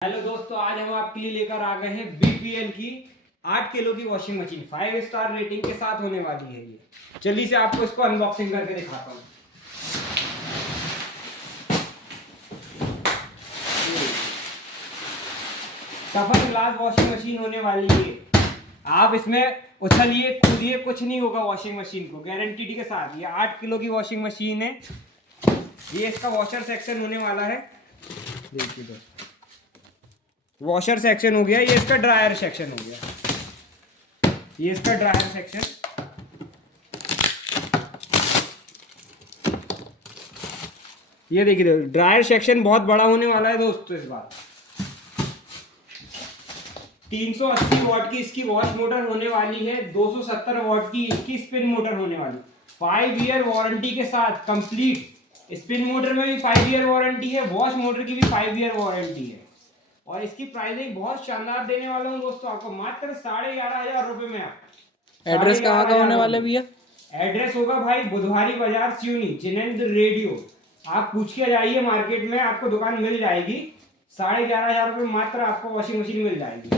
Hello दोस्तों, आज हम आपके लिए लेकर आ गए हैं बीपीएल की 8 किलो की वॉशिंग मशीन 5 स्टार रेटिंग के साथ होने वाली है। ये चलिए से आपको इसको अनबॉक्सिंग करके दिखाता हूँ। टफन ग्लास वॉशिंग मशीन होने वाली है। आप इसमें उछलिए कूदिए कुछ नहीं होगा वॉशिंग मशीन को, गारंटी के साथ। ये 8 किलो की वॉशिंग मशीन है। ये इसका वॉशर सेक्शन होने वाला है। देखिए दोस्तों, वॉशर सेक्शन हो गया, ये इसका ड्रायर सेक्शन हो गया। ये इसका ड्रायर सेक्शन, ये देखिए ड्रायर सेक्शन बहुत बड़ा होने वाला है दोस्तों। इस बार 380 वॉट की इसकी वॉश मोटर होने वाली है, 270 वॉट की इसकी स्पिन मोटर होने वाली। 5 ईयर वारंटी के साथ कंप्लीट। स्पिन मोटर में भी 5 ईयर वारंटी है, वॉश मोटर की भी 5 ईयर वारंटी है। और इसकी प्राइसिंग बहुत शानदार देने वाला हूँ दोस्तों, आपको मात्र 11,500 रुपए में। आप एड्रेस कहाँ का होने वाला है भैया? एड्रेस होगा भाई बुधवारी बाजार सिवनी, जिनेंद्र रेडियो। आप पूछ के जाइए मार्केट में, आपको दुकान मिल जाएगी। 11,500 रुपए मात्र आपको वॉशिंग मशीन मिल जाएगी।